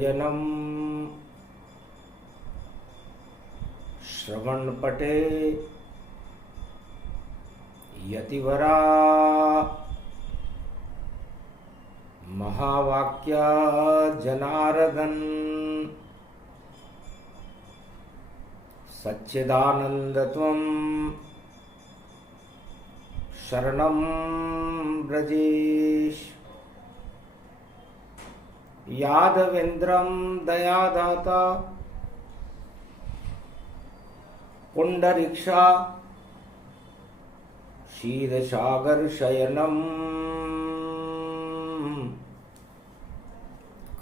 शयनम् श्रवणपटे यतिवरा महावाक्या जनार्दन सच्चिदानंदत्वं शरणं ब्रजेश। यादवेन्द्रं दयादाता पुंडरीक्षा क्षीरसागर शयनम्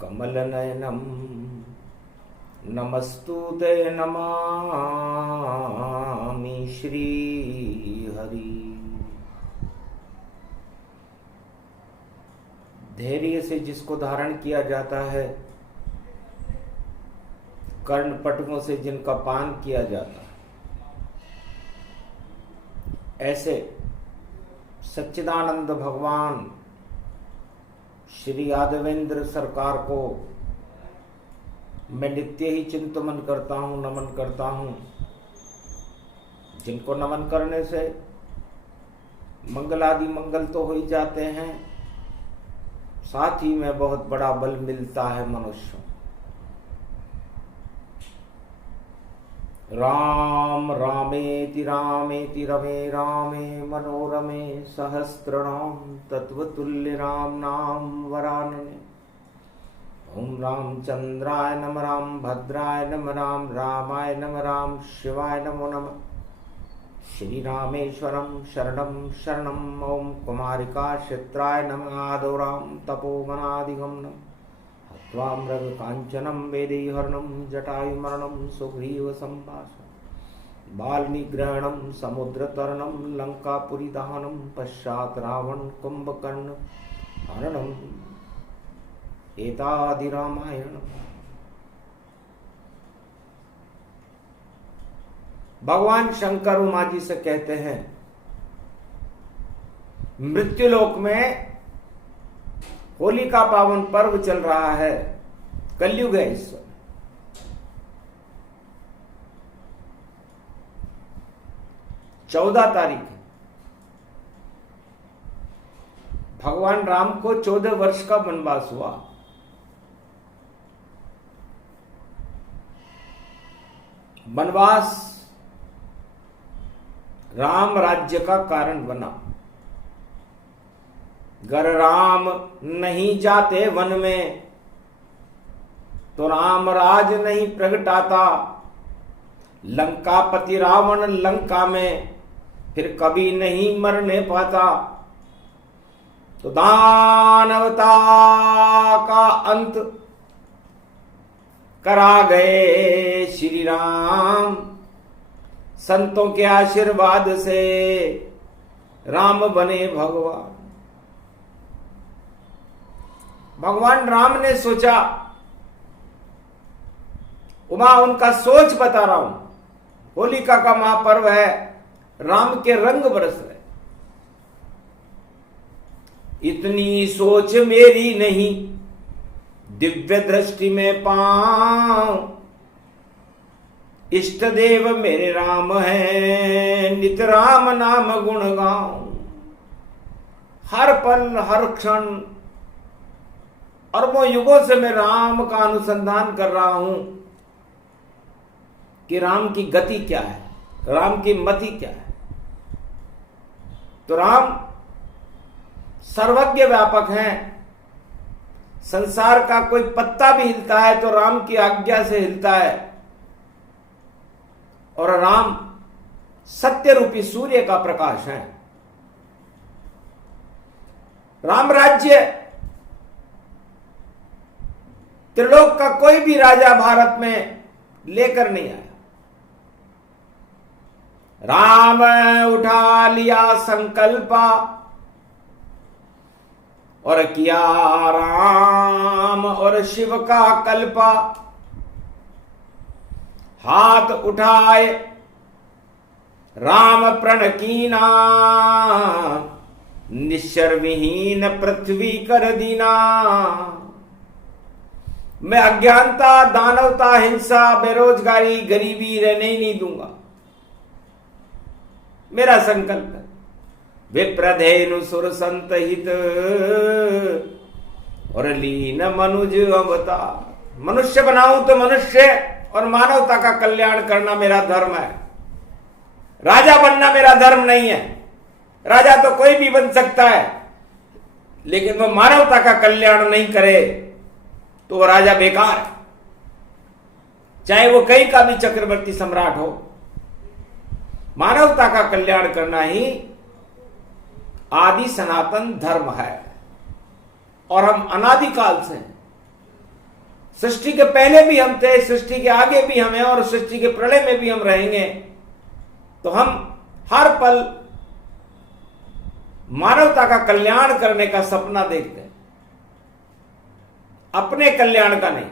कमलनयनम् नमस्तुते नमामि श्री हरि। धैर्य से जिसको धारण किया जाता है, कर्णपटुओं से जिनका पान किया जाता है, ऐसे सच्चिदानंद भगवान श्री यादवेंद्र सरकार को मैं नित्य ही चिंतन करता हूँ, नमन करता हूँ, जिनको नमन करने से मंगलादि मंगल तो हो ही जाते हैं, साथ ही में बहुत बड़ा बल मिलता है मनुष्य। राम रामेति रामेति रमे रामे मनोरमे सहस्रनाम तत्वतुल्य राम नाम वरानने। ओम रामचंद्राय नम राम भद्राय नम राम रामाय नम राम शिवाय नमो नमः। श्री रामेश्वरम शरणम शरणम। ओम कुमारिका क्षेत्राय नमः। आदो राम तपोवनादिगम नम। हत्वा मृग कांचनम वेदैहरणम जटायुमरणम सुग्रीव संभाषणम बालनिग्रहणम समुद्रतरणम लंकापुरी दहनम पश्चात रावण कुंभकर्ण हरणम एतादि रामायणम। भगवान शंकर उमा जी से कहते हैं, मृत्युलोक में होली का पावन पर्व चल रहा है, कलयुग है इस समय। 14 तारीख है। भगवान राम को 14 वर्ष का वनवास हुआ। वनवास राम राज्य का कारण बना। अगर राम नहीं जाते वन में तो राम राज नहीं प्रगटाता। लंकापति रावण लंका में फिर कभी नहीं मरने पाता। तो दानवता का अंत करा गए श्री राम। संतों के आशीर्वाद से राम बने भगवान। भगवान राम ने सोचा, उमा उनका सोच बता रहा हूं, होलिका का महापर्व है, राम के रंग बरस रहे। इतनी सोच मेरी नहीं, दिव्य दृष्टि में पाऊं। इष्ट देव मेरे राम है, नित राम नाम गुण गाऊं। हर पल हर क्षण अरबों युगों से मैं राम का अनुसंधान कर रहा हूं कि राम की गति क्या है, राम की मति क्या है। तो राम सर्वज्ञ व्यापक हैं। संसार का कोई पत्ता भी हिलता है तो राम की आज्ञा से हिलता है। और राम सत्य रूपी सूर्य का प्रकाश है। राम राज्य त्रिलोक का कोई भी राजा भारत में लेकर नहीं आया। राम उठा लिया संकल्पा और किया राम और शिव का कल्पा। हाथ उठाए राम प्रण कीना, निश्चर विहीन पृथ्वी कर दीना। मैं अज्ञानता, दानवता, हिंसा, बेरोजगारी, गरीबी रहने ही नहीं दूंगा। मेरा संकल्प है। विप्रधेनु सुर संत हित और लीन मनुज अवतार। मनुष्य बनाऊं तो मनुष्य और मानवता का कल्याण करना मेरा धर्म है। राजा बनना मेरा धर्म नहीं है। राजा तो कोई भी बन सकता है, लेकिन वो मानवता का कल्याण नहीं करे तो वो राजा बेकार है, चाहे वो कहीं का भी चक्रवर्ती सम्राट हो। मानवता का कल्याण करना ही आदि सनातन धर्म है और हम अनादिकाल से, सृष्टि के पहले भी हम थे, सृष्टि के आगे भी हम हैं और सृष्टि के प्रलय में भी हम रहेंगे। तो हम हर पल मानवता का कल्याण करने का सपना देखते हैं, अपने कल्याण का नहीं।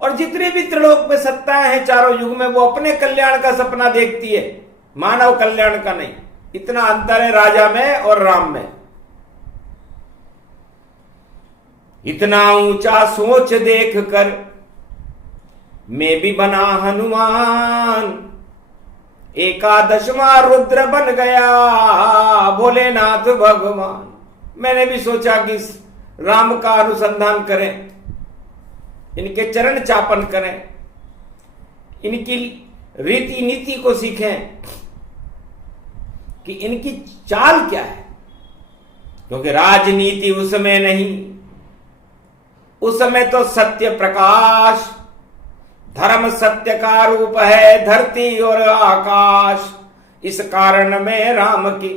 और जितनी भी त्रिलोक में सत्ताएं हैं चारों युग में, वो अपने कल्याण का सपना देखती है, मानव कल्याण का नहीं। इतना अंतर है राजा में और राम में। इतना ऊंचा सोच देख कर मैं भी बना हनुमान, एकादशवां रुद्र बन गया भोलेनाथ भगवान। मैंने भी सोचा कि राम का अनुसंधान करें, इनके चरण चापन करें, इनकी रीति नीति को सीखें कि इनकी चाल क्या है। क्योंकि राजनीति उसमें नहीं, उस समय तो सत्य प्रकाश, धर्म सत्य का रूप है, धरती और आकाश। इस कारण में राम की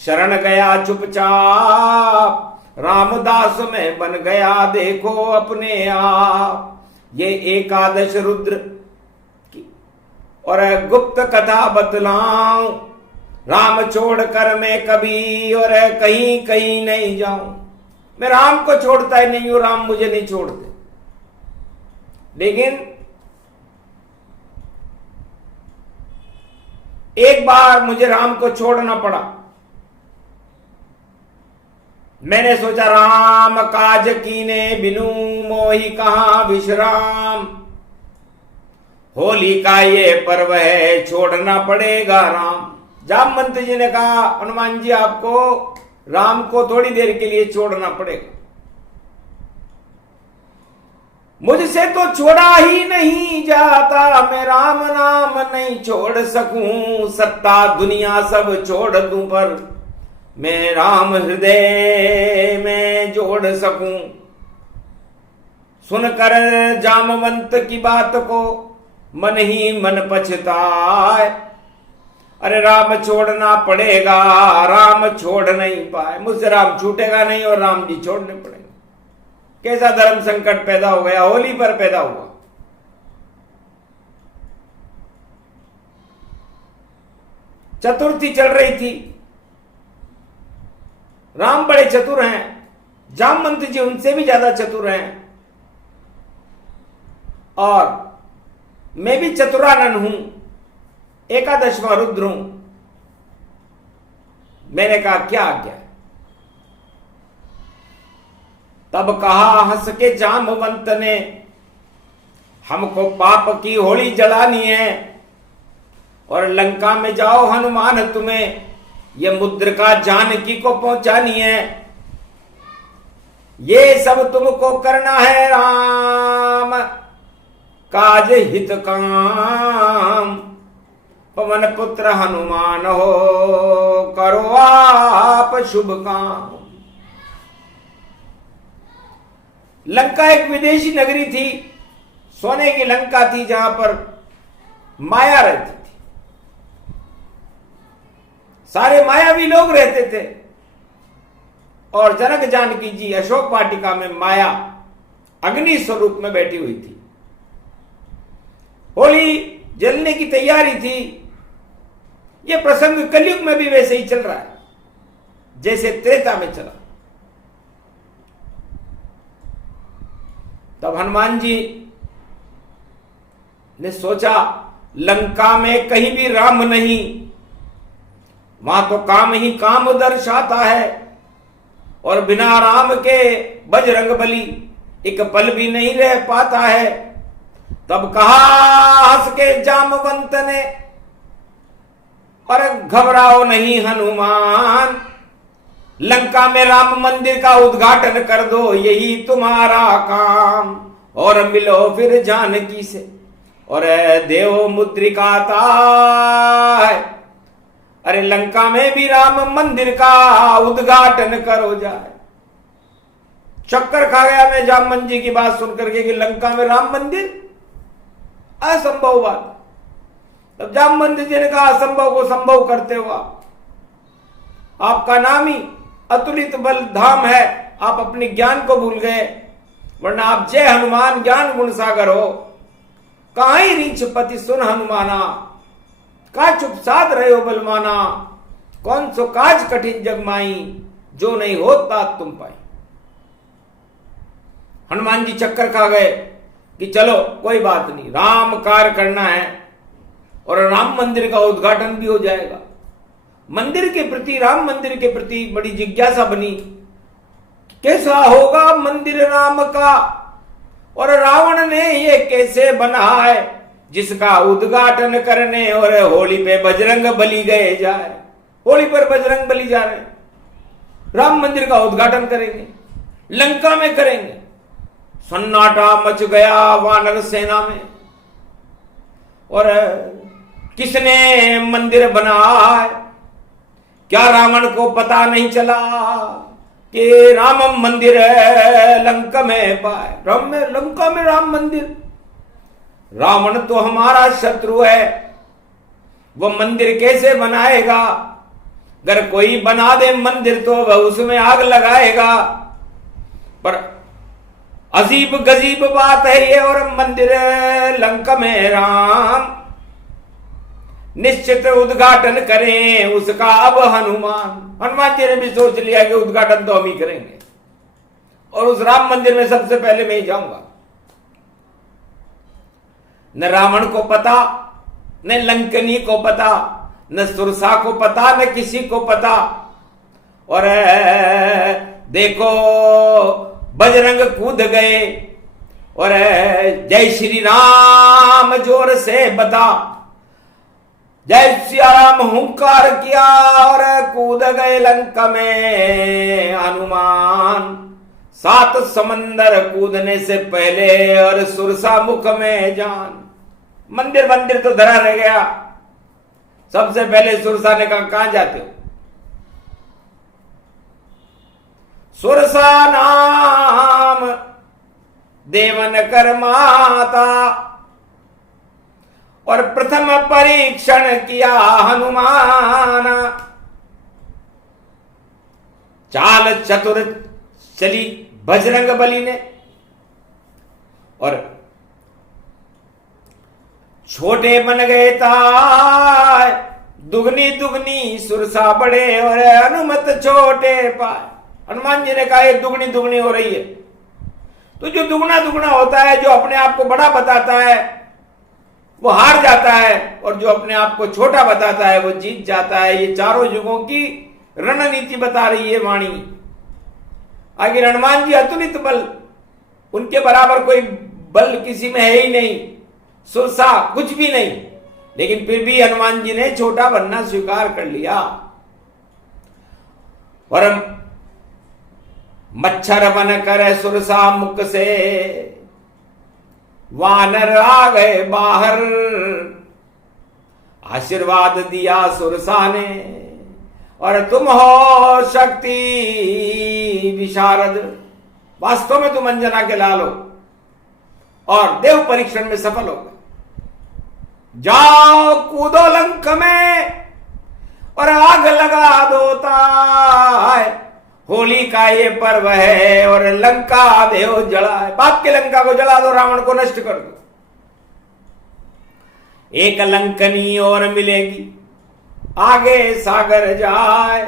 शरण गया चुपचाप, रामदास में बन गया देखो अपने आप। ये एकादश रुद्र की और गुप्त कथा बतलाऊं, राम छोड़कर मैं कभी और कहीं कहीं नहीं जाऊं। मैं राम को छोड़ता ही नहीं हूं, राम मुझे नहीं छोड़ते। लेकिन एक बार मुझे राम को छोड़ना पड़ा। मैंने सोचा राम काज कीने बिनु मोहि कहां विश्राम। होली का ये पर्व है, छोड़ना पड़ेगा राम। जामवंत जी ने कहा हनुमान जी आपको राम को थोड़ी देर के लिए छोड़ना पड़ेगा। मुझसे तो छोड़ा ही नहीं जाता, मैं राम नाम नहीं छोड़ सकूं। सत्ता दुनिया सब छोड़ दूं पर मैं राम हृदय में जोड़ सकूं। सुनकर जामवंत की बात को मन ही मन पछताए। अरे राम छोड़ना पड़ेगा, राम छोड़ नहीं पाए। मुझसे राम छूटेगा नहीं और राम जी छोड़ने पड़ेगा। कैसा धर्म संकट पैदा हो गया, होली पर पैदा हुआ। चतुर्थी चल रही थी। राम बड़े चतुर हैं, जामवंत जी उनसे भी ज्यादा चतुर हैं और मैं भी चतुरानन हूं, एकादशवां रुद्र हूं। मैंने कहा क्या आज्ञा। तब कहा हंस के जामवंत ने, हमको पाप की होली जलानी है और लंका में जाओ हनुमान, तुम्हें यह मुद्रिका जानकी को पहुंचानी है। ये सब तुमको करना है राम काज हित काम। पवन पुत्र हनुमान हो, करो आप शुभ काम। लंका एक विदेशी नगरी थी, सोने की लंका थी जहां पर माया रहती थी। सारे मायावी लोग रहते थे और जनक जानकी जी अशोक वाटिका में माया अग्नि स्वरूप में बैठी हुई थी। होली जलने की तैयारी थी। यह प्रसंग कलयुग में भी वैसे ही चल रहा है जैसे त्रेता में चला। तब हनुमान जी ने सोचा लंका में कहीं भी राम नहीं, वहां तो काम ही काम दर्शाता है और बिना राम के बजरंग बली एक पल भी नहीं रह पाता है। तब कहा हंस के जामवंत ने, पर घबराओ नहीं हनुमान, लंका में राम मंदिर का उद्घाटन कर दो, यही तुम्हारा काम, और मिलो फिर जानकी से और देव मुद्रिका ताय। अरे लंका में भी राम मंदिर का उद्घाटन करो जाए। चक्कर खा गया मैं जामवंत जी की बात सुनकर के कि लंका में राम मंदिर, असंभव बात। तब जामवंत जी ने कहा असंभव को संभव करते हो आपका नाम ही अतुलित बल धाम है, आप अपने ज्ञान को भूल गए, वरना आप जय हनुमान ज्ञान गुण सागर हो। कहां ही रीछ पति सुन हनुमाना, का चुप साध रहे हो बलमाना, कौन सो काज कठिन जगमाई, जो नहीं होता तुम पाई। हनुमान जी चक्कर खा गए कि चलो कोई बात नहीं, राम कार्य करना है और राम मंदिर का उद्घाटन भी हो जाएगा। मंदिर के प्रति, राम मंदिर के प्रति बड़ी जिज्ञासा बनी, कैसा होगा मंदिर राम का, और रावण ने ये कैसे बना है जिसका उद्घाटन करने और होली पे बजरंग बली गए जाए। होली पर बजरंग बली जा रहे, राम मंदिर का उद्घाटन करेंगे, लंका में करेंगे। सन्नाटा मच गया वानर सेना में, और किसने मंदिर बनाया, क्या रावण को पता नहीं चला कि राम मंदिर लंका में पाए। लंका में राम मंदिर, रावण तो हमारा शत्रु है, वो मंदिर कैसे बनाएगा, अगर कोई बना दे मंदिर तो वह उसमें आग लगाएगा। पर अजीब गजीब बात है ये, और मंदिर लंका में राम निश्चित उद्घाटन करें उसका अब हनुमान जी ने भी सोच लिया कि उद्घाटन तो हम ही करेंगे, और उस राम मंदिर में सबसे पहले मैं ही जाऊंगा। न रावण को पता, न लंकनी को पता, न सुरसा को पता, न किसी को पता। और देखो बजरंग कूद गए और जय श्री राम जोर से बता, जय सिया राम हुंकार किया और कूद गए लंका में हनुमान। 7 समंदर कूदने से पहले और सुरसा मुख में जान। मंदिर तो धरा रह गया। सबसे पहले सुरसा ने कहा कहां जाते हो? सुरसा नाम देवन कर माता, और प्रथम परीक्षण किया हनुमान। चाल चतुर चली बजरंग बली ने, और छोटे बन गए ताय, दुगनी दुगनी सुरसा बड़े और अनुमत छोटे पाए। हनुमान जी ने कहा ये दुगनी दुगनी हो रही है। तो जो दुगना दुगना होता है, जो अपने आप को बड़ा बताता है वो हार जाता है, और जो अपने आप को छोटा बताता है वो जीत जाता है। ये चारों युगों की रणनीति बता रही है वाणी। आखिर हनुमान जी अतुलित बल, उनके बराबर कोई बल किसी में है ही नहीं, सुरसा कुछ भी नहीं, लेकिन फिर भी हनुमान जी ने छोटा बनना स्वीकार कर लिया। और मच्छर बन कर सुरसा मुख से वानर आ गए बाहर। आशीर्वाद दिया सुरसा ने, और तुम हो शक्ति विशारद, वास्तव में तुम अंजना के लाल हो और देव परीक्षण में सफल हो गए। जाओ कूदो लंका में और आग लगा दो ताय। होली का ये पर्व है और लंका देव जला है। बाप के लंका को जला दो, रावण को नष्ट कर दो। एक लंकनी और मिलेगी, आगे सागर जाए,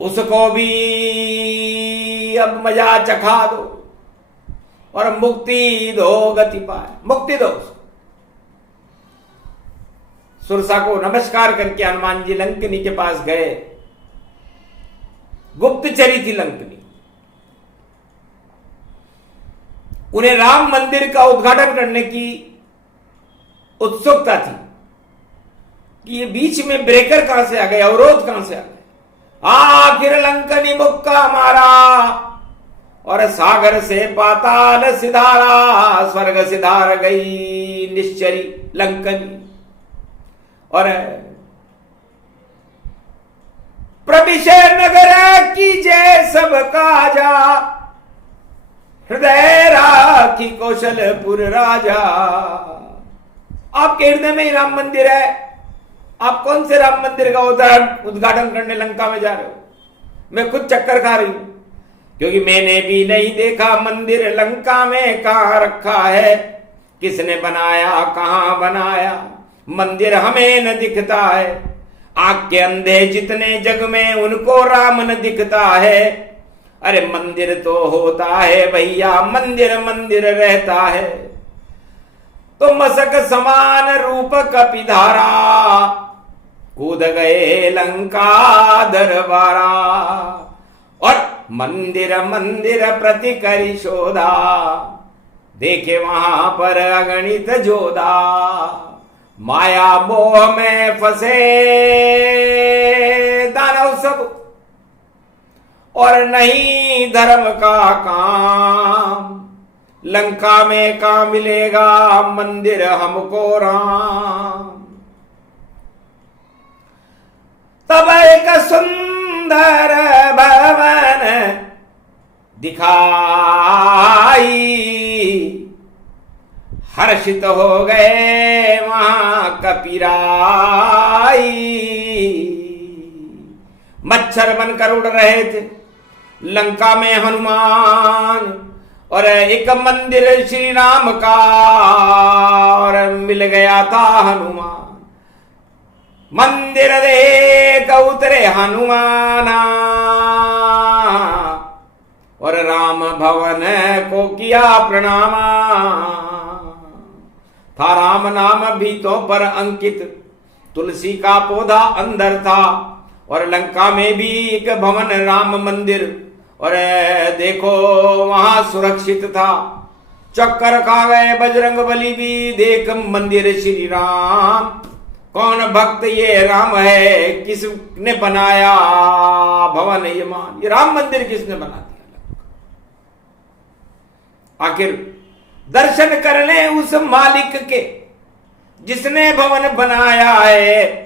उसको भी अब मजा चखा दो और मुक्ति दो, गति पाए, मुक्ति दो। सुरसा को नमस्कार करके हनुमान जी लंकनी के पास गए। गुप्तचरी थी लंकनी, उन्हें राम मंदिर का उद्घाटन करने की उत्सुकता थी कि ये बीच में ब्रेकर कहां से आ गए, अवरोध कहां से आ गए। आखिर लंकनी मुक्का मारा और सागर से पाताल सिधारा, स्वर्ग सिधार गई निश्चरी लंकनी। और प्रविशे नगर कीजे सब काजा, हृदय राखी कौशलपुर राजा। आपके हृदय में ही राम मंदिर है, आप कौन से राम मंदिर का उद्घाटन करने लंका में जा रहे हो? मैं खुद चक्कर खा रही हूं, क्योंकि मैंने भी नहीं देखा मंदिर लंका में कहां रखा है, किसने बनाया, कहां बनाया। मंदिर हमें न दिखता है, आग के अंधे जितने जग में उनको राम न दिखता है। अरे मंदिर तो होता है भैया, मंदिर मंदिर रहता है। तो मसक समान रूप कपिधारा, कूद गए लंका दरबारा। और मंदिर मंदिर प्रति करी शोधा, देखे वहां पर अगणित जोधा। माया मोह में फंसे दानव सब, और नहीं धर्म का काम। लंका में कहां मिलेगा मंदिर हमको राम। तब एक सुंदर भवन दिखाई, हर्षित हो गए वहां कपिराई। मच्छर बनकर उड़ रहे थे लंका में हनुमान, और एक मंदिर श्री राम का और मिल गया था हनुमान। मंदिर देख उतरे हनुमाना, और राम भवन को किया प्रणाम। था राम नाम भीतों पर अंकित, तुलसी का पौधा अंदर था। और लंका में भी एक भवन राम मंदिर, और देखो वहां सुरक्षित था। चक्कर खा गए बजरंग बली भी, देख मंदिर श्री राम। कौन भक्त ये राम है, किसने बनाया भवन ये मान। ये राम मंदिर किसने बना दिया? आखिर दर्शन करने उस मालिक के जिसने भवन बनाया है।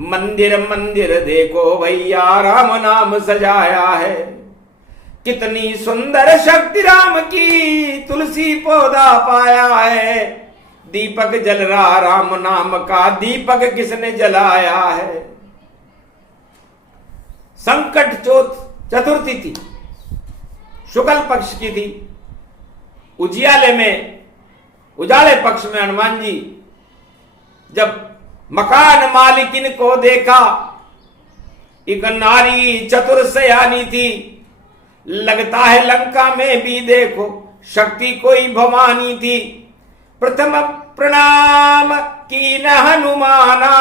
मंदिर मंदिर देखो भैया, राम नाम सजाया है। कितनी सुंदर शक्ति राम की, तुलसी पौधा पाया है। दीपक जल रहा राम नाम का, दीपक किसने जलाया है। संकट चतुर्थी थी, शुक्ल पक्ष की थी। उजियाले में, उजाले पक्ष में हनुमान जी जब मकान मालिकिन को देखा, एक नारी चतुर सयानी थी। लगता है लंका में भी देखो शक्ति कोई भवानी थी। प्रथम प्रणाम की न हनुमाना,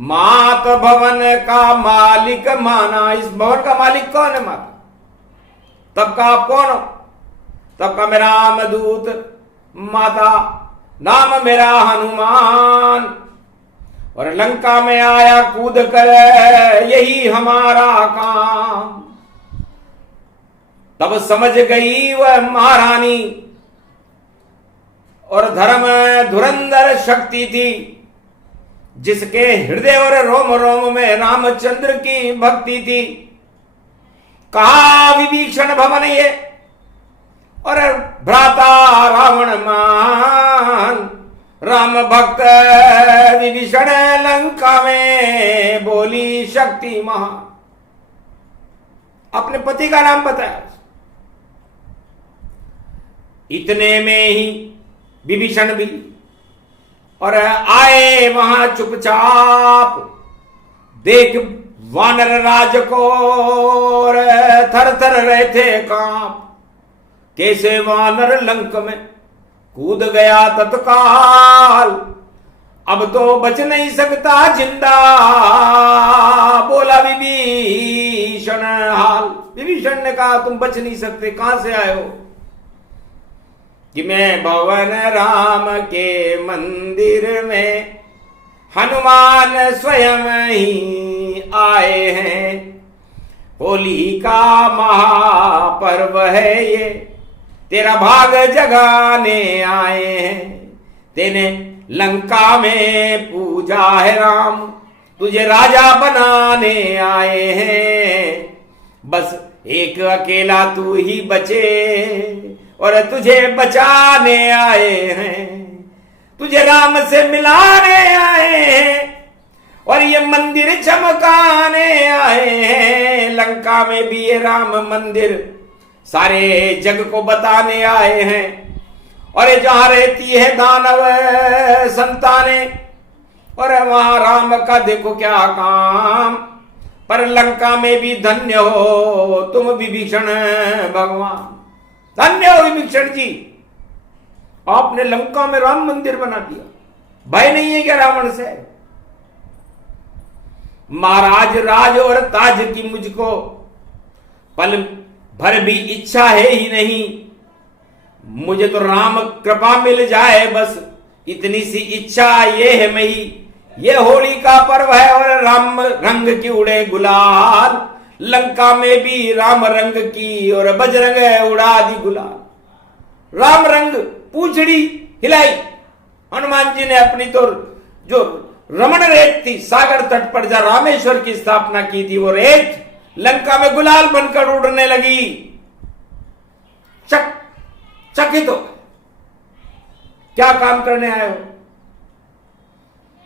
मात भवन का मालिक माना। इस भवन का मालिक कौन है माता? तब का आप कौन हो? तब का मेरा रामदूत माता, नाम मेरा हनुमान। और लंका में आया कूद कर, यही हमारा काम। तब समझ गई वह महारानी, और धर्म धुरंधर शक्ति थी, जिसके हृदय और रोम रोम में रामचंद्र की भक्ति थी। कहा विभीषण भवन ये, और भ्राता रावण मान। राम भक्त विभीषण लंका में बोली शक्ति महान। अपने पति का नाम बताया। इतने में ही विभीषण भी और आए वहां चुपचाप। देख वानर राज को थर थर रहे थे कांप। कैसे वानर लंक में कूद गया तत्काल, अब तो बच नहीं सकता जिंदा। बोला विभीषण हाल। विभीषण ने कहा तुम बच नहीं सकते, कहां से आए हो? कि मैं भवन राम के मंदिर में हनुमान स्वयं ही आए हैं। होली का महापर्व है ये, तेरा भाग जगाने आए हैं। तेने लंका में पूजा है राम, तुझे राजा बनाने आए हैं। बस एक अकेला तू ही बचे और तुझे बचाने आए हैं। तुझे राम से मिलाने आए हैं और ये मंदिर चमकाने आए हैं। लंका में भी ये राम मंदिर सारे जग को बताने आए हैं। और ये जहां रहती है दानव संताने, और वहां राम का देखो क्या काम। पर लंका में भी धन्य हो तुम विभीषण भगवान, धन्य हो विभीषण जी, आपने लंका में राम मंदिर बना दिया। भय नहीं है क्या रावण से? महाराज राज और ताज की मुझको पल भर भी इच्छा है ही नहीं। मुझे तो राम कृपा मिल जाए, बस इतनी सी इच्छा ये है मई। ये होली का पर्व है और राम रंग की उड़े गुलाल। लंका में भी राम रंग की और बजरंग उड़ा दी गुलाल। राम रंग पूंछड़ी हिलाई। हनुमान जी ने अपनी तो जो रमण रेत थी, सागर तट पर जहां रामेश्वर की स्थापना की थी, वो रेत लंका में गुलाल बनकर उड़ने लगी। चकित हो, क्या काम करने आए हो?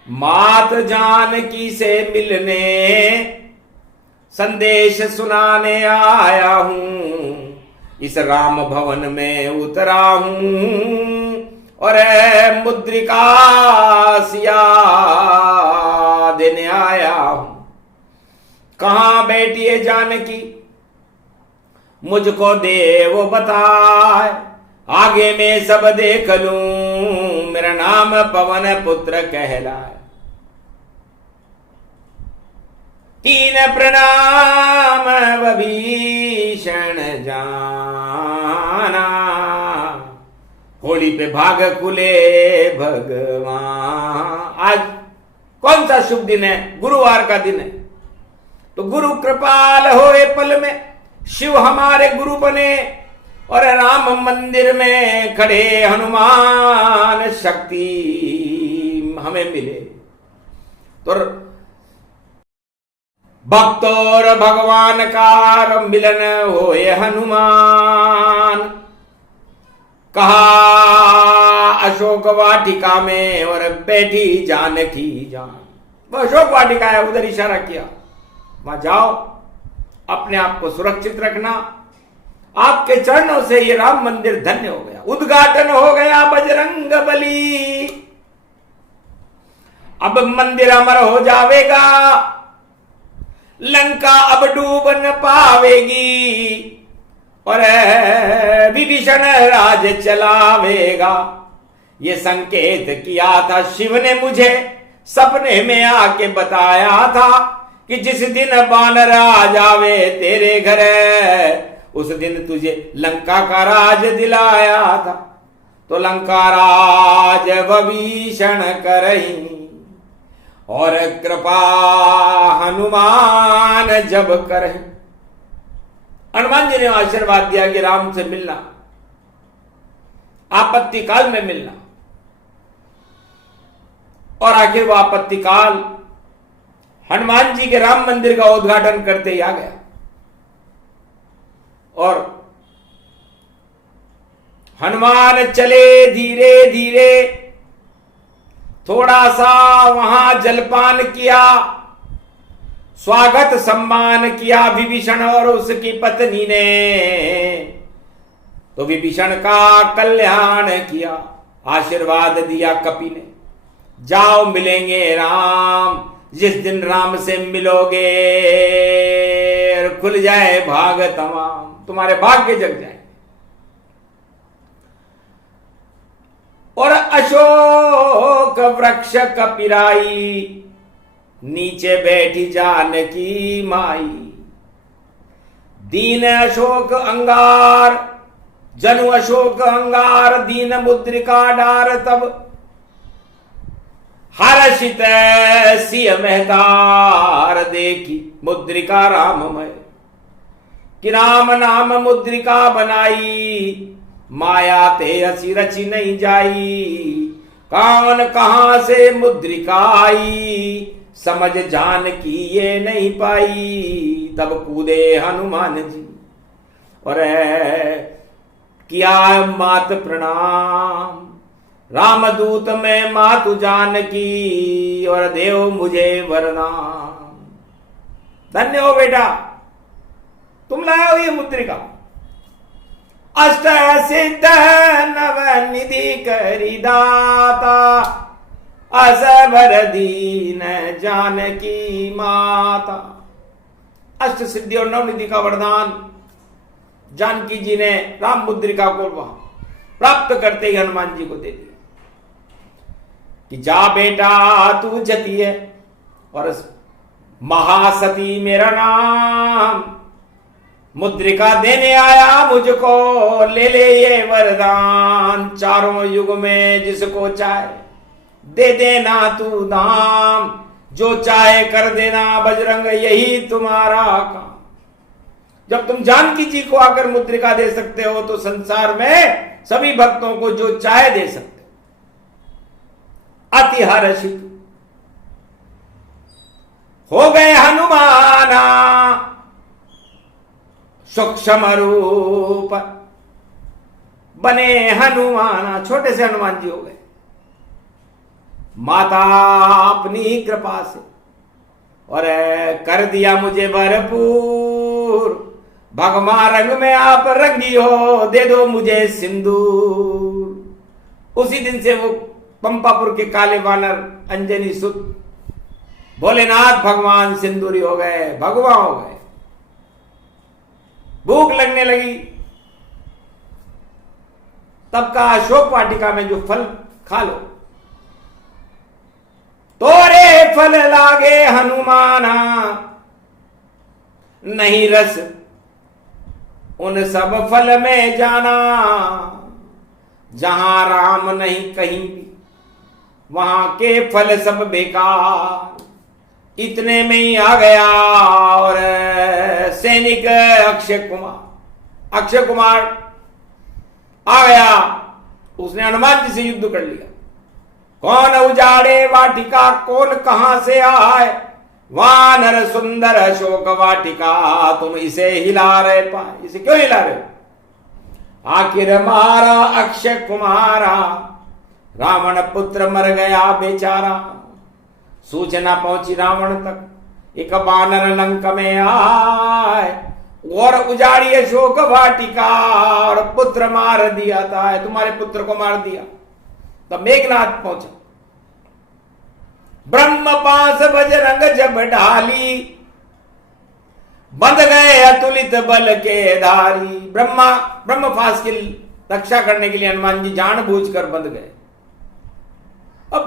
मात जानकी से मिलने संदेश सुनाने आया हूं। इस राम भवन में उतरा हूं और मुद्रिका सिया देने आया हूं। कहां बैठी है जानकी मुझको दे वो बताए। आगे में सब देख लूं, मेरा नाम पवन पुत्र कहलाए। तीन प्रणाम विभीषण जाना, होली पे भाग खुले भगवान। आज कौन सा शुभ दिन है? गुरुवार का दिन है। तो गुरु कृपाल होए पल में शिव हमारे गुरु बने और राम मंदिर में खड़े हनुमान शक्ति हमें मिले। तो भक्त और भगवान का मिलन होए हनुमान। कहा अशोक वाटिका में और बैठी जानकी जान। वो अशोक वाटिका है, उधर इशारा किया, वहां जाओ, अपने आप को सुरक्षित रखना। आपके चरणों से ये राम मंदिर धन्य हो गया, उद्घाटन हो गया बजरंग बली। अब मंदिर अमर हो जावेगा, लंका अब डूब न पावेगी और विभीषण राज चलावेगा। ये संकेत किया था शिव ने मुझे, सपने में आके बताया था कि जिस दिन बानर आ जावे तेरे घर, उस दिन तुझे लंका का राज दिलाया था। तो लंका राज विभीषण करही और कृपा हनुमान जब करे। हनुमान जी ने आशीर्वाद दिया कि राम से मिलना, आपत्ति काल में मिलना। और आखिर वो आपत्ति काल हनुमान जी के राम मंदिर का उद्घाटन करते ही आ गया। और हनुमान चले धीरे धीरे, थोड़ा सा वहां जलपान किया, स्वागत सम्मान किया विभीषण और उसकी पत्नी ने। तो विभीषण का कल्याण किया, आशीर्वाद दिया कपि ने, जाओ मिलेंगे राम। जिस दिन राम से मिलोगे खुल जाए भाग तमाम, तुम्हारे भाग्य जग जाए। और अशोक वृक्ष कपिराई, नीचे बैठी जानकी माई। दीन अशोक अंगार जनु अशोक अंगार दीन मुद्रिका डार तब हर्षित सिय महतार देखी मुद्रिका राममय कि राम नाम मुद्रिका बनाई माया ते हसी रची नहीं जाई कौन कहां से मुद्रिका आई समझ जान की ये नहीं पाई तब कूदे हनुमान जी और किया मात प्रणाम रामदूत में मातु जान की और देव मुझे वरदान। धन्य हो बेटा, तुम लाए हो ये मुद्रिका। अष्ट सिद्ध नव निधि करी दाता असबर दीन जानकी माता। अष्ट सिद्धि और नव निधि का वरदान जानकी जी ने राम मुद्रिका को प्राप्त करते ही हनुमान जी को दे दिया कि जा बेटा तू जती है और महासती मेरा नाम मुद्रिका देने आया मुझको ले ले ये वरदान चारों युग में जिसको चाहे दे देना तू दाम जो चाहे कर देना बजरंग यही तुम्हारा काम। जब तुम जानकी जी को आकर मुद्रिका दे सकते हो तो संसार में सभी भक्तों को जो चाहे दे सकते हो। अति हर्षित हो गए हनुमाना सूक्ष्म रूप बने हनुमाना, छोटे से हनुमान जी हो गए। माता अपनी कृपा से और कर दिया मुझे भरपूर भगवान रंग में आप रंगी हो दे दो मुझे सिंदूर। उसी दिन से वो पंपापुर के काले वानर अंजनी सुत भोलेनाथ भगवान सिंदूरी हो गए, भगवान हो गए। भूख लगने लगी तब का अशोक वाटिका में जो फल खा लो तोरे फल लागे हनुमाना नहीं रस उन सब फल में जाना जहां राम नहीं कहीं भी वहां के फल सब बेकार। इतने में ही आ गया और सैनिक अक्षय कुमार आ गया। उसने हनुमान जी से युद्ध कर लिया। कौन उजाड़े वाटिका कौन कहां से आए वानर सुंदर अशोक वाटिका तुम इसे हिला रहे पाए। इसे क्यों हिला रहे? आखिर मारा अक्षय कुमारा रावण पुत्र मर गया बेचारा। सूचना पहुंची रावण तक एक बानर लंक में आए और उजाड़ी अशोक वाटिका और पुत्र मार दिया था, तुम्हारे पुत्र को मार दिया। तब मेघनाथ पहुंचा। ब्रह्म पास बजरंग जब ढाली बंध गए अतुलित बल के धारी। ब्रह्म पास की रक्षा करने के लिए हनुमान जी जानबूझकर बंध गए। अब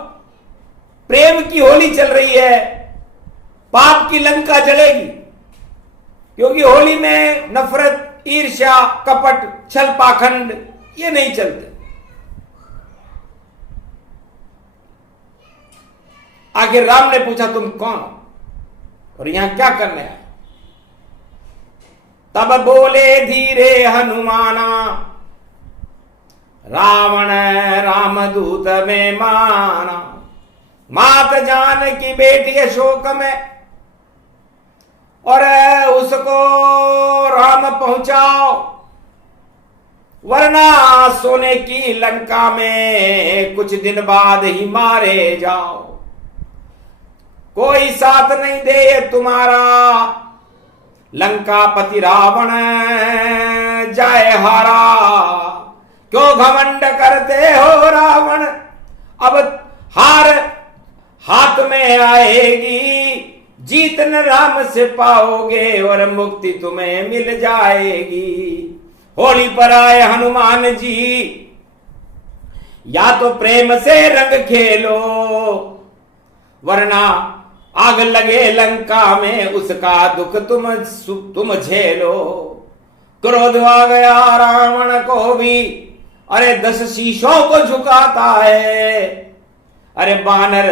प्रेम की होली चल रही है, पाप की लंका जलेगी क्योंकि होली में नफरत ईर्ष्या कपट छल पाखंड ये नहीं चलते। आखिर राम ने पूछा तुम कौन और यहां क्या करने आए? तब बोले धीरे हनुमाना रावण रामदूत में माना मात जान की बेटी अशोक में और उसको राम पहुंचाओ वरना सोने की लंका में कुछ दिन बाद ही मारे जाओ। कोई साथ नहीं दे तुम्हारा लंकापति रावण जाए हारा। क्यों घमंड करते हो रावण अब हार हाथ में आएगी जीत न राम से पाओगे और मुक्ति तुम्हें मिल जाएगी। होली पर आए हनुमान जी या तो प्रेम से रंग खेलो वरना आग लगे लंका में उसका दुख तुम झेलो। क्रोध आ गया रावण को भी, अरे 10 शीशों को झुकाता है। अरे बानर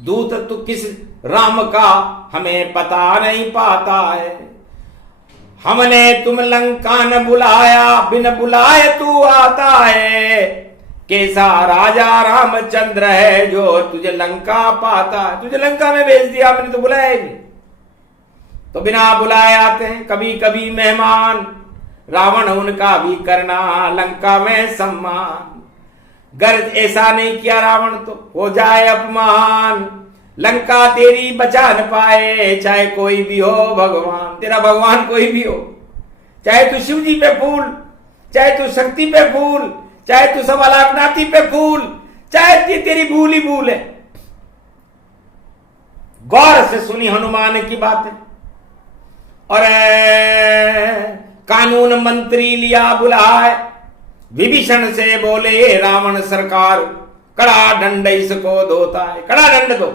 दूत तू किस राम का हमें पता नहीं पाता है। हमने तुम लंका न बुलाया, बिन बुलाए तू आता है। कैसा राजा रामचंद्र है जो तुझे लंका पाता है। तुझे लंका में भेज दिया, मैंने तो बुलाया ही नहीं। तो बिना बुलाए आते हैं कभी कभी मेहमान, रावण उनका भी करना लंका में सम्मान। गर्ज ऐसा नहीं किया रावण तो हो जाए अपमान। लंका तेरी बचा न पाए, चाहे कोई भी हो भगवान। तेरा भगवान कोई भी हो, चाहे तू शिव जी पे फूल, चाहे तू शक्ति पे फूल, चाहे तू सब अलाकनाथी पे फूल, चाहे तेरी भूल ही भूल है। गौर से सुनी हनुमान की बातें। और कानून मंत्री लिया बुलाए, विभीषण से बोले रावण सरकार, कड़ा दंड इसको दोता है। कड़ा दंड दो,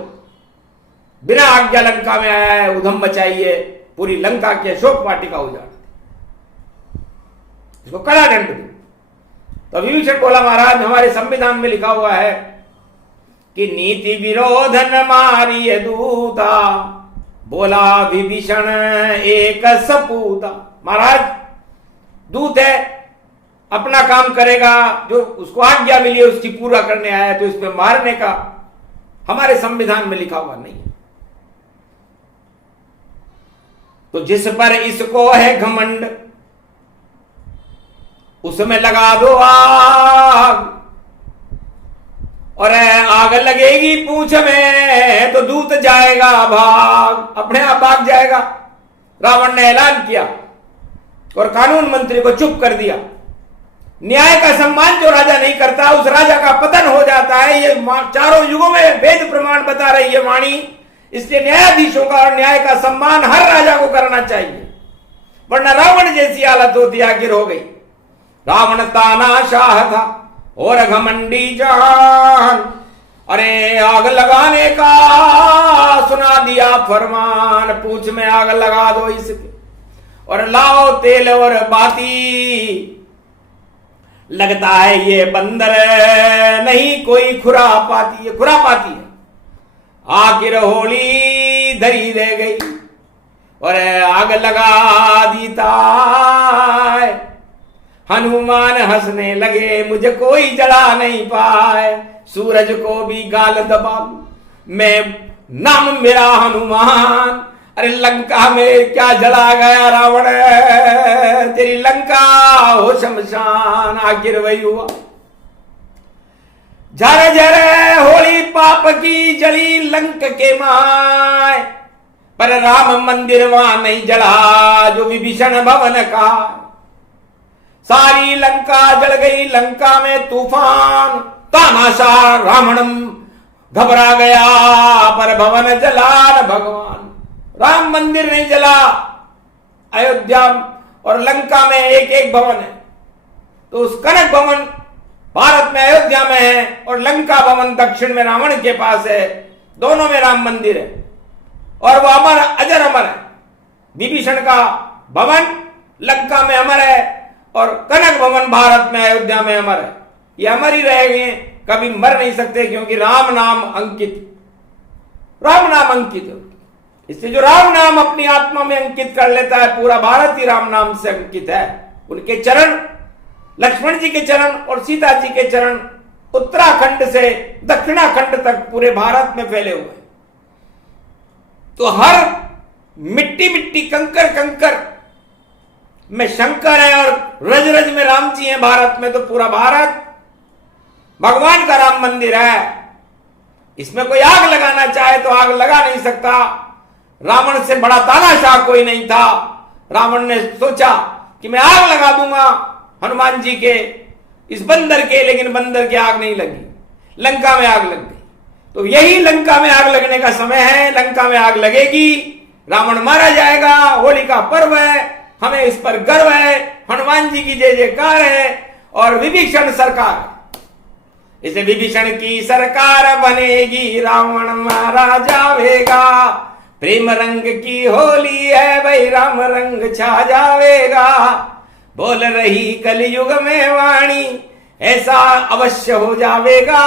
बिना आज्ञा लंका में आया है, उधम मचाइए, पूरी लंका की अशोक वाटिका उजाड़, इसको कड़ा दंड दो। तो विभीषण बोला महाराज हमारे संविधान में लिखा हुआ है कि नीति विरोध न मारिय दूता। बोला विभीषण एक सपूता। महाराज दूत है, अपना काम करेगा, जो उसको आज्ञा मिली है उसकी पूरा करने आया है, तो इसमें मारने का हमारे संविधान में लिखा हुआ नहीं है। तो जिस पर इसको है घमंड, उसमें लगा दो आग, और आग लगेगी पूंछ में तो दूत जाएगा भाग, अपने आप भाग जाएगा। रावण ने ऐलान किया और कानून मंत्री को चुप कर दिया। न्याय का सम्मान जो राजा नहीं करता उस राजा का पतन हो जाता है। ये चारों युगों में वेद प्रमाण बता रही है वाणी। इसलिए न्यायाधीशों का और न्याय का सम्मान हर राजा को करना चाहिए, वरना रावण जैसी हालत होती आखिर हो गई। रावण तानाशाह था और घमंडी जान, अरे आग लगाने का सुना दिया फरमान, पूंछ में आग लगा दो इसके और लाओ तेल और बाती। लगता है ये बंदर नहीं कोई खुरापाती है, खुरापाती है। आखिर होली धरी रह गई और आग लगा दीता। हनुमान हंसने लगे मुझे कोई जला नहीं पाए, सूरज को भी गाल दबा मैं नाम मेरा हनुमान। अरे लंका में क्या जला गया रावण, तेरी लंका हो शमशान। आखिर वही हुआ, झर झर होली पाप की जली लंक के माय, पर राम मंदिर वहां नहीं जला जो विभीषण भवन का। सारी लंका जल गई, लंका में तूफान, तानाशाह रावणम घबरा गया, पर भवन जला न भगवान। राम मंदिर नहीं जला, अयोध्या और लंका में एक एक भवन है। तो उस कनक भवन भारत में अयोध्या में है और लंका भवन दक्षिण में रावण के पास है। दोनों में राम मंदिर है और वो अमर अजर अमर है। विभीषण का भवन लंका में अमर है और कनक भवन भारत में अयोध्या में अमर है। ये अमर ही रहेंगे, कभी मर नहीं सकते, क्योंकि राम नाम अंकित, राम नाम अंकित है। इसलिए जो राम नाम अपनी आत्मा में अंकित कर लेता है, पूरा भारत ही राम नाम से अंकित है। उनके चरण, लक्ष्मण जी के चरण और सीता जी के चरण उत्तराखंड से दक्षिणाखंड तक पूरे भारत में फैले हुए। तो हर मिट्टी मिट्टी कंकर कंकर में शंकर है और रज रज में राम जी हैं। भारत में तो पूरा भारत भगवान का राम मंदिर है। इसमें कोई आग लगाना चाहे तो आग लगा नहीं सकता। रावण से बड़ा तानाशाह कोई नहीं था। रावण ने सोचा कि मैं आग लगा दूंगा हनुमान जी के, इस बंदर के, लेकिन बंदर की आग नहीं लगी, लंका में आग लग गई। तो यही लंका में आग लगने का समय है। लंका में आग लगेगी, रावण मारा जाएगा, होली का पर्व है, हमें इस पर गर्व है। हनुमान जी की जय जयकार है और विभीषण सरकार, इसे विभीषण की सरकार बनेगी, रावण मारा जावेगा। प्रेम रंग की होली है भाई, राम रंग छा जावेगा। बोल रही कलयुग में वाणी, ऐसा अवश्य हो जावेगा।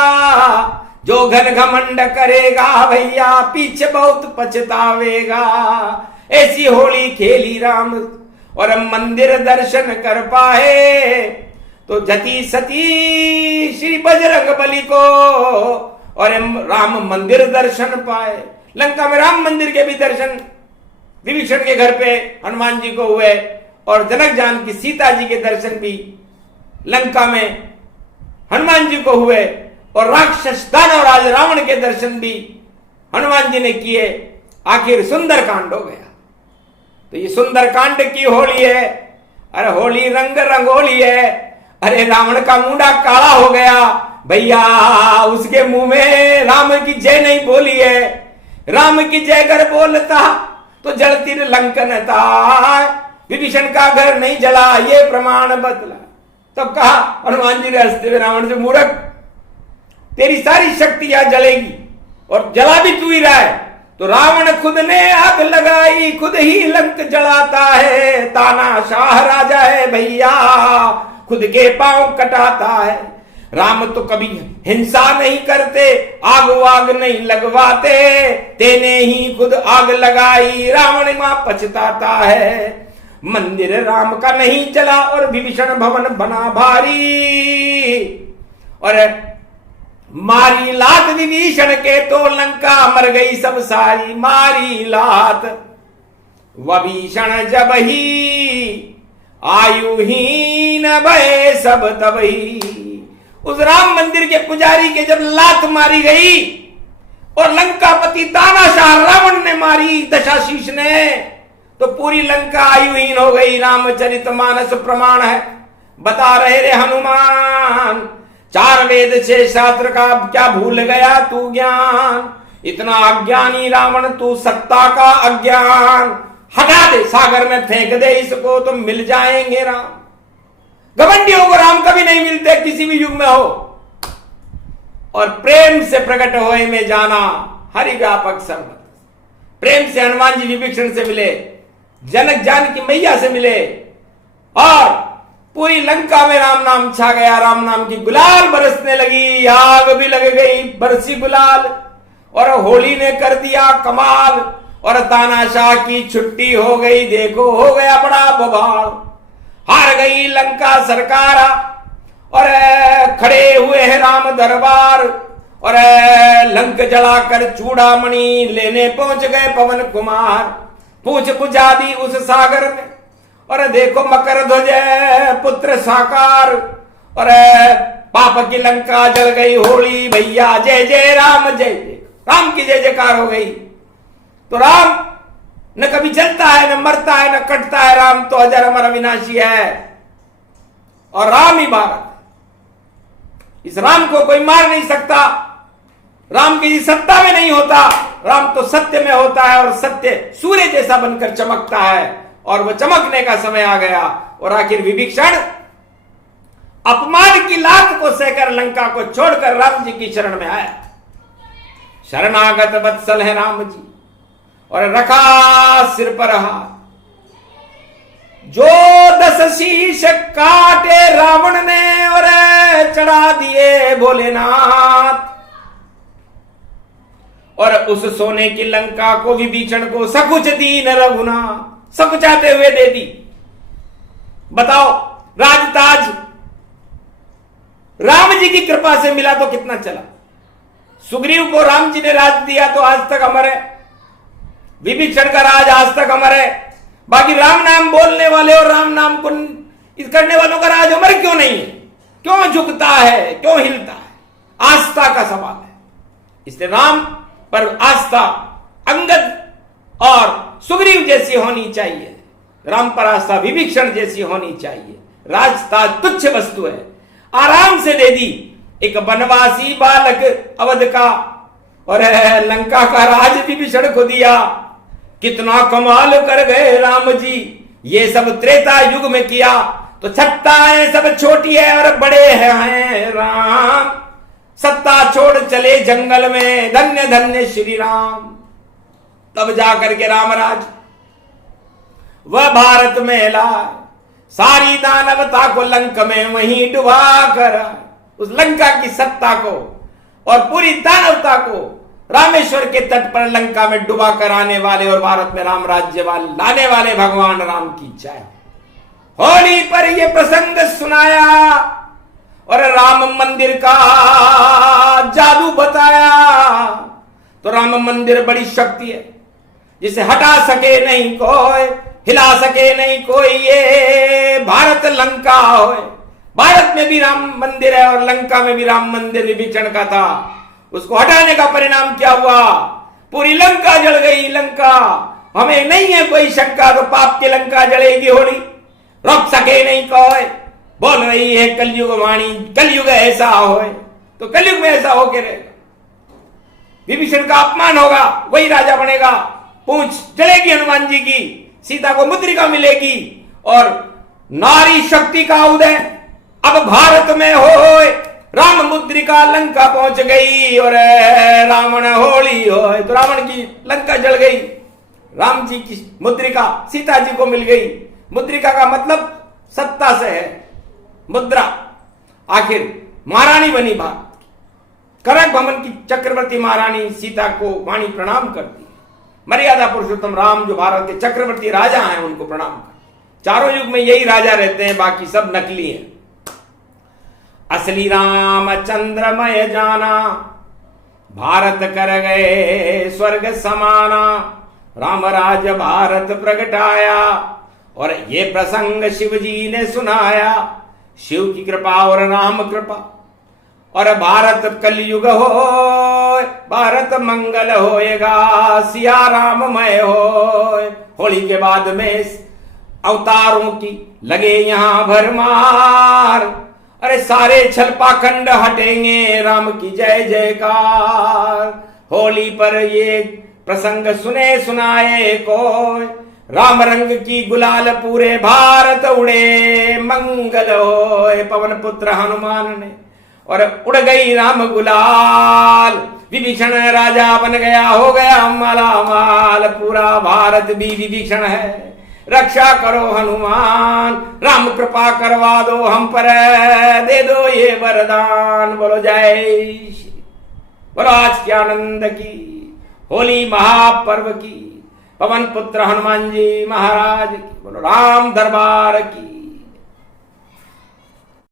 जो घन घमंड करेगा भैया पीछे बहुत पछतावेगा। ऐसी होली खेली राम और मंदिर दर्शन कर पाए, तो जति सती श्री बजरंग बली को और राम मंदिर दर्शन पाए। लंका में राम मंदिर के भी दर्शन विभीषण के घर पे हनुमान जी को हुए, और जनक जान की सीता जी के दर्शन भी लंका में हनुमान जी को हुए, और राक्षस दानव राज रावण के दर्शन भी हनुमान जी ने किए। आखिर सुंदर कांड हो गया। तो ये सुंदर कांड की होली है। अरे होली रंग रंगोली है। अरे रावण का मुंडा काला हो गया भैया, उसके मुंह में राम की जय नहीं बोली है। राम की जय कर बोलता तो जलती लंकन था। विभीषण का घर नहीं जला, ये प्रमाण बतला। तब कहा हनुमान जी ने हंसते हुए रावण से, मूर्ख, तेरी सारी शक्तियां जलेगी और जला भी तू ही रहा है। तो रावण खुद ने आग लगाई, खुद ही लंक जलाता है। तानाशाह राजा है भैया, खुद के पांव कटाता है। राम तो कभी हिंसा नहीं करते, आग वाग नहीं लगवाते। तेने ही खुद आग लगाई, रावण मां पछताता है। मंदिर राम का नहीं चला और विभीषण भवन बना भारी, और मारी लात विभीषण के तो लंका मर गई सब सारी। मारी लात विभीषण जब ही, आयुहीन भय सब तब ही। उस राम मंदिर के पुजारी के जब लात मारी गई और लंकापति तानाशाह रावण ने मारी, दशाशीष ने, तो पूरी लंका आयुहीन हो गई। रामचरितमानस प्रमाण है। बता रहे रे हनुमान, 4 वेद 6 शास्त्र का क्या भूल गया तू ज्ञान। इतना अज्ञानी रावण, तू सत्ता का अज्ञान। हटा दे, सागर में फेंक दे इसको, तो मिल जाएंगे राम। घमंडियों को राम कभी नहीं मिलते, किसी भी युग में हो। और प्रेम से प्रकट होए में जाना, हरि व्यापक सर्वत्र। प्रेम से हनुमान जी विभीषण से मिले, जनक जान की मैया से मिले, और पूरी लंका में राम नाम छा गया। राम नाम की गुलाल बरसने लगी, आग भी लग गई, बरसी गुलाल, और होली ने कर दिया कमाल। और तानाशाह की छुट्टी हो गई, देखो हो गया बड़ा बवाल। हार गई लंका सरकार, और खड़े हुए हैं राम दरबार, और लंक जलाकर चूड़ामणि लेने पहुंच गए पवन कुमार। पूछ बुझा दी उस सागर में, और देखो मकर ध्वज पुत्र साकार, और पाप की लंका जल गई होली भैया। जय जय राम, जय जय राम की जय जयकार हो गई। तो राम न कभी जलता है, न मरता है, न कटता है। राम तो अजर अमर अविनाशी है, और राम ही भारत। इस राम को कोई मार नहीं सकता। राम की सत्ता में नहीं होता, राम तो सत्य में होता है, और सत्य सूर्य जैसा बनकर चमकता है। और वह चमकने का समय आ गया, और आखिर विभीषण अपमान की लात को सहकर लंका को छोड़कर राम जी की शरण में आया। शरणागत वत्सल है राम जी, और रखा सिर पर हाथ। जो 10 शीश काटे रावण ने, और चढ़ा दिए भोलेनाथ। और उस सोने की लंका को विभीषण को सकुच दीन रघुनाथ, सकुचाते हुए दे दी। बताओ, राजताज राम जी की कृपा से मिला तो कितना चला। सुग्रीव को राम जी ने राज दिया तो आज तक अमर है। विभीषण का राज आज तक अमर है। बाकी राम नाम बोलने वाले और राम नाम को इस करने वालों का राज अमर क्यों नहीं है? क्यों झुकता है, क्यों हिलता है? आस्था का सवाल है। इसलिए राम पर आस्था अंगद और सुग्रीव जैसी होनी चाहिए, राम पर आस्था विभीषण जैसी होनी चाहिए। राजता तुच्छ वस्तु है, आराम से दे दी। एक वनवासी बालक अवध का और लंका का राज विभीषण को दिया। कितना कमाल कर गए राम जी। ये सब त्रेता युग में किया तो सत्ताएं सब छोटी है और बड़े हैं राम। सत्ता छोड़ चले जंगल में, धन्य धन्य श्री राम। तब जाकर के रामराज वह भारत में ला, सारी दानवता को लंका में वहीं डुबा कर, उस लंका की सत्ता को और पूरी दानवता को रामेश्वर के तट पर लंका में डुबा कर आने वाले और भारत में राम राज्य लाने वाले भगवान राम की जय। होली पर यह प्रसंग सुनाया और राम मंदिर का जादू बताया। तो राम मंदिर बड़ी शक्ति है जिसे हटा सके नहीं कोई, हिला सके नहीं कोई, ये भारत लंका हो। भारत में भी राम मंदिर है और लंका में भी राम मंदिर विभीषण का था। उसको हटाने का परिणाम क्या हुआ? पूरी लंका जल गई। लंका हमें नहीं है कोई शंका, तो पाप की लंका जलेगी। होली रोक सके नहीं कोई, बोल रही है कलयुग वाणी, कलयुग ऐसा हो। तो कलयुग में ऐसा होके रहेगा, विभीषण का अपमान होगा, वही राजा बनेगा। पूंछ जलेगी हनुमान जी की, सीता को मुद्रिका मिलेगी और नारी शक्ति का उदय अब भारत में हो। राम मुद्रिका लंका पहुंच गई और रावण होली हो। तो रावण की लंका जल गई, राम जी की मुद्रिका सीता जी को मिल गई। मुद्रिका का मतलब सत्ता से है, मुद्रा। आखिर महारानी बनी भारत, करक भवन की चक्रवर्ती महारानी सीता को वाणी प्रणाम करती है। मर्यादा पुरुषोत्तम राम जो भारत के चक्रवर्ती राजा हैं उनको प्रणाम करती। चारों युग में यही राजा रहते हैं, बाकी सब नकली हैं। असली राम चंद्रमय जाना, भारत कर गए स्वर्ग समाना। राम राज भारत प्रगटाया और ये प्रसंग शिव जी ने सुनाया। शिव की कृपा और राम कृपा और भारत कलयुग हो, भारत मंगल होएगा, सिया राममय हो। होली के बाद में अवतारों की लगे यहां भरमार। अरे सारे छल पाखंड हटेंगे, राम की जय जयकार। होली पर ये प्रसंग सुने सुनाए कोई, राम रंग की गुलाल पूरे भारत उड़े, मंगल होए पवन पुत्र हनुमान ने। और उड़ गई राम गुलाल, विभीषण राजा बन गया, हो गया माला माल। पूरा भारत भी विभीषण है, रक्षा करो हनुमान। राम कृपा करवा दो हम पर, दे दो ये वरदान। बोलो जय श्री, बोलो आज के आनंद की, होली महापर्व की, पवन पुत्र हनुमान जी महाराज की, बोलो राम दरबार की।